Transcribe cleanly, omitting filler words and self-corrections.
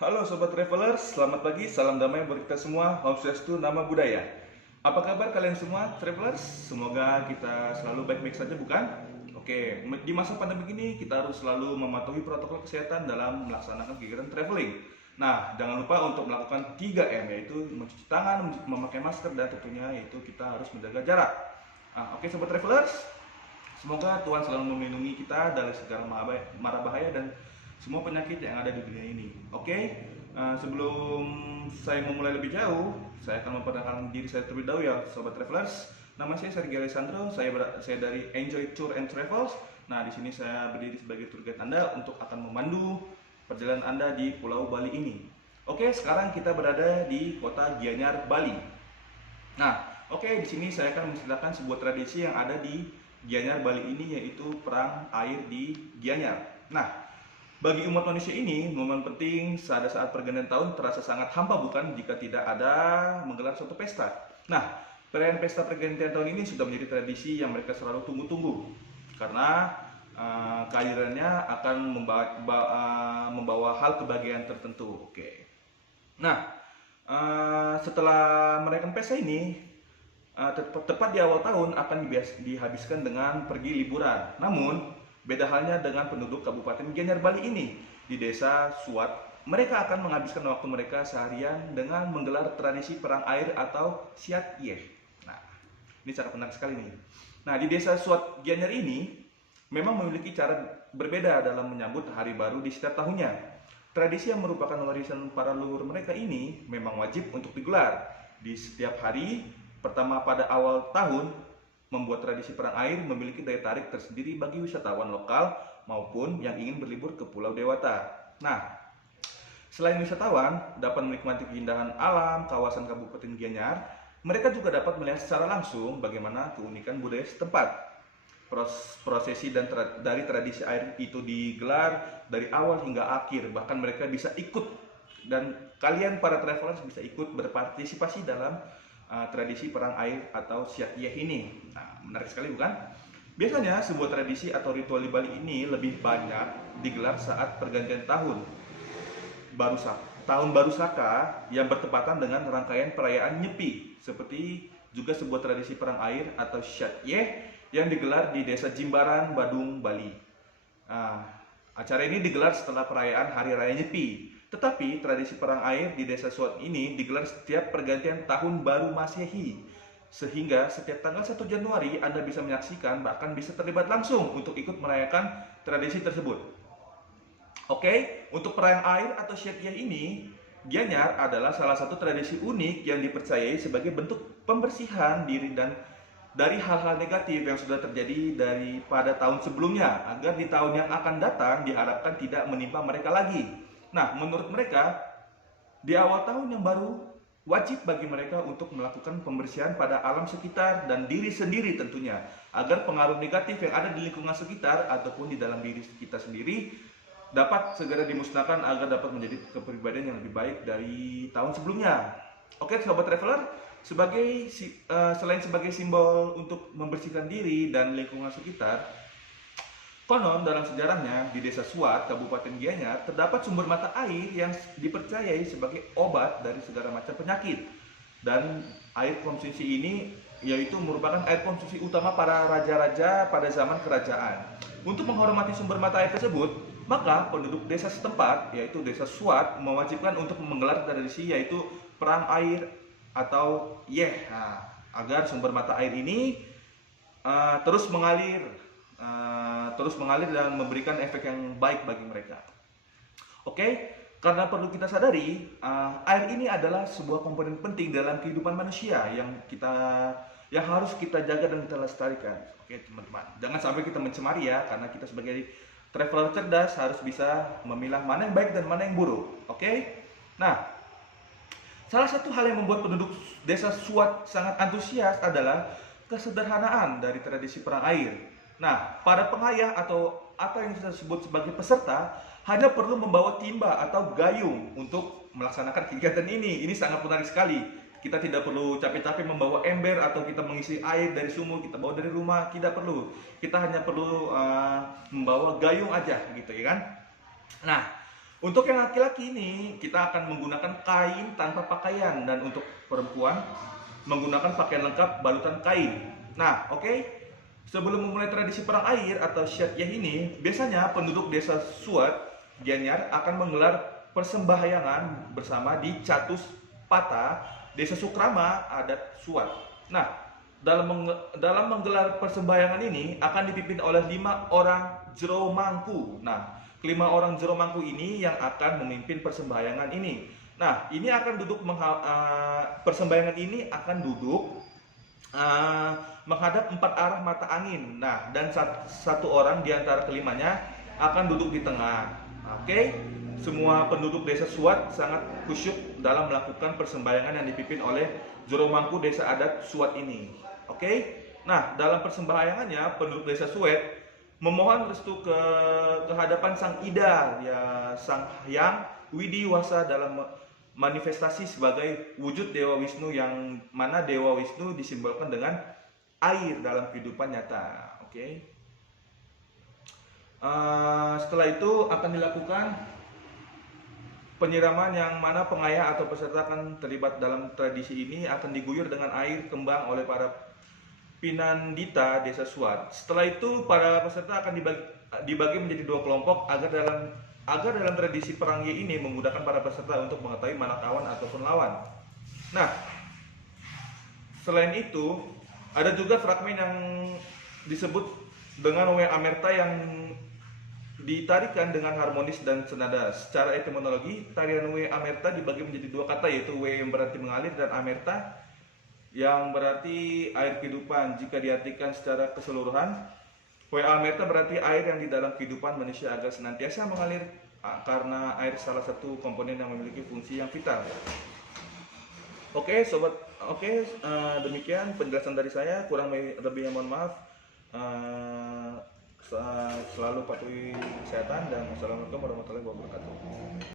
Halo Sobat Travelers, selamat pagi, salam damai buat kita semua, Om Swastiastu, Nama Budaya. Apa kabar kalian semua Travelers? Semoga kita selalu baik-baik saja, bukan? Oke, di masa pandemi ini kita harus selalu mematuhi protokol kesehatan dalam melaksanakan kegiatan traveling. Nah, jangan lupa untuk melakukan 3M, yaitu mencuci tangan, memakai masker, dan tentunya yaitu kita harus menjaga jarak. Oke Sobat Travelers, semoga Tuhan selalu melindungi kita dari segala mara bahaya dan semua penyakit yang ada di dunia ini. Oke, sebelum saya memulai lebih jauh, saya akan memperkenalkan diri saya terlebih dahulu ya, Sobat Travelers. Nama saya Sergei Alessandro, saya dari Enjoy Tour and Travels. Nah, di sini saya berdiri sebagai tour guide Anda untuk akan memandu perjalanan Anda di Pulau Bali ini. Oke, sekarang kita berada di kota Gianyar, Bali. Nah, oke, di sini saya akan menceritakan sebuah tradisi yang ada di Gianyar, Bali ini, yaitu perang air di Gianyar. Nah, bagi umat manusia ini, momen penting saat pergantian tahun terasa sangat hampa bukan jika tidak ada menggelar suatu pesta. Nah, perayaan pesta pergantian tahun ini sudah menjadi tradisi yang mereka selalu tunggu-tunggu karena kehadirannya akan membawa hal kebahagiaan tertentu. Oke. Nah, setelah merayakan pesta ini, tepat di awal tahun akan dihabiskan dengan pergi liburan. Namun, beda halnya dengan penduduk Kabupaten Gianyar, Bali ini. Di desa Suat, mereka akan menghabiskan waktu mereka seharian dengan menggelar tradisi perang air atau Siat Yeh. Nah, ini sangat menarik sekali nih. Nah, di desa Suat Gianyar ini memang memiliki cara berbeda dalam menyambut hari baru di setiap tahunnya. Tradisi yang merupakan warisan para leluhur mereka ini memang wajib untuk digelar di setiap hari pertama pada awal tahun. Membuat tradisi perang air memiliki daya tarik tersendiri bagi wisatawan lokal maupun yang ingin berlibur ke Pulau Dewata. Nah, selain wisatawan dapat menikmati keindahan alam kawasan Kabupaten Gianyar, mereka juga dapat melihat secara langsung bagaimana keunikan budaya setempat. Prosesi dari tradisi air itu digelar dari awal hingga akhir, bahkan mereka bisa ikut dan kalian para travelers bisa ikut berpartisipasi dalam tradisi perang air atau Siat Yeh ini. Nah, menarik sekali bukan? Biasanya sebuah tradisi atau ritual di Bali ini lebih banyak digelar saat pergantian tahun baru Saka yang bertepatan dengan rangkaian perayaan Nyepi, seperti juga sebuah tradisi perang air atau Siat Yeh yang digelar di Desa Jimbaran, Badung, Bali. Nah, acara ini digelar setelah perayaan Hari Raya Nyepi. Tetapi tradisi perang air di desa Suat ini digelar setiap pergantian tahun baru Masehi. Sehingga setiap tanggal 1 Januari Anda bisa menyaksikan bahkan bisa terlibat langsung untuk ikut merayakan tradisi tersebut. Oke, untuk perayaan air atau Siat Yeh ini, Gianyar adalah salah satu tradisi unik yang dipercayai sebagai bentuk pembersihan diri dan dari hal-hal negatif yang sudah terjadi pada tahun sebelumnya, agar di tahun yang akan datang diharapkan tidak menimpa mereka lagi. Nah, menurut mereka, di awal tahun yang baru, wajib bagi mereka untuk melakukan pembersihan pada alam sekitar dan diri sendiri tentunya, agar pengaruh negatif yang ada di lingkungan sekitar ataupun di dalam diri kita sendiri dapat segera dimusnahkan agar dapat menjadi kepribadian yang lebih baik dari tahun sebelumnya. Oke, Sobat Traveler, selain sebagai simbol untuk membersihkan diri dan lingkungan sekitar, konon dalam sejarahnya di desa Suat, Kabupaten Gianyar, terdapat sumber mata air yang dipercayai sebagai obat dari segala macam penyakit. Dan air konsumsi ini yaitu merupakan air konsumsi utama para raja-raja pada zaman kerajaan. Untuk menghormati sumber mata air tersebut, maka penduduk desa setempat, yaitu desa Suat, mewajibkan untuk menggelar tradisi yaitu perang air atau Yeh, agar sumber mata air ini terus mengalir dan memberikan efek yang baik bagi mereka. Oke, karena perlu kita sadari, air ini adalah sebuah komponen penting dalam kehidupan manusia yang harus kita jaga dan kita lestarikan. Oke, teman-teman, jangan sampai kita mencemari ya, karena kita sebagai traveler cerdas harus bisa memilah mana yang baik dan mana yang buruk. Oke, nah, salah satu hal yang membuat penduduk desa Suat sangat antusias adalah kesederhanaan dari tradisi perang air. Nah, para pengayah atau apa yang kita sebut sebagai peserta hanya perlu membawa timba atau gayung untuk melaksanakan kegiatan ini. Ini sangat menarik sekali. Kita tidak perlu capek-capek membawa ember atau kita mengisi air dari sumur, kita bawa dari rumah, tidak perlu. Kita hanya perlu membawa gayung aja gitu ya kan. Nah, Untuk yang laki-laki ini kita akan menggunakan kain tanpa pakaian, dan untuk perempuan menggunakan pakaian lengkap balutan kain. Nah, oke. Sebelum memulai tradisi perang air atau Syariah ini, biasanya penduduk desa Suat, Gianyar akan menggelar persembahyangan bersama di Catus Pata, desa Sukrama, adat Suat. Nah, dalam menggelar persembahyangan ini akan dipimpin oleh 5 orang jero mangku. Nah, kelima orang jero mangku ini yang akan memimpin persembahyangan ini. Nah, ini akan duduk persembahyangan ini akan duduk menghadap 4 arah mata angin. Nah, dan satu orang di antara kelimanya akan duduk di tengah. Oke, semua penduduk desa Suat sangat khusyuk dalam melakukan persembahyangan yang dipimpin oleh jero mangku desa adat Suat ini. Oke, nah dalam persembahyangannya penduduk desa Suat memohon restu ke hadapan Sang Ida, ya Sang Hyang Widiwasa, dalam manifestasi sebagai wujud Dewa Wisnu, yang mana Dewa Wisnu disimbolkan dengan air dalam kehidupan nyata. Oke. Setelah itu akan dilakukan penyiraman, yang mana pengayah atau peserta akan terlibat dalam tradisi ini akan diguyur dengan air kembang oleh para Pinandita desa Suat. Setelah itu para peserta akan dibagi menjadi 2 kelompok agar dalam tradisi perang Y ini menggunakan para peserta untuk mengetahui mana kawan ataupun lawan. Nah, selain itu ada juga fragmen yang disebut dengan W Amerta yang ditarikan dengan harmonis dan senada. Secara etimologi, tarian W Amerta dibagi menjadi 2 kata, yaitu W yang berarti mengalir dan Amerta yang berarti air kehidupan. Jika diartikan secara keseluruhan, W Amerta berarti air yang di dalam kehidupan manusia agar senantiasa mengalir, karena air salah satu komponen yang memiliki fungsi yang vital. Oke sobat, demikian penjelasan dari saya, kurang lebihnya mohon maaf. Selalu patuhi kesehatan, dan wassalamualaikum warahmatullahi wabarakatuh.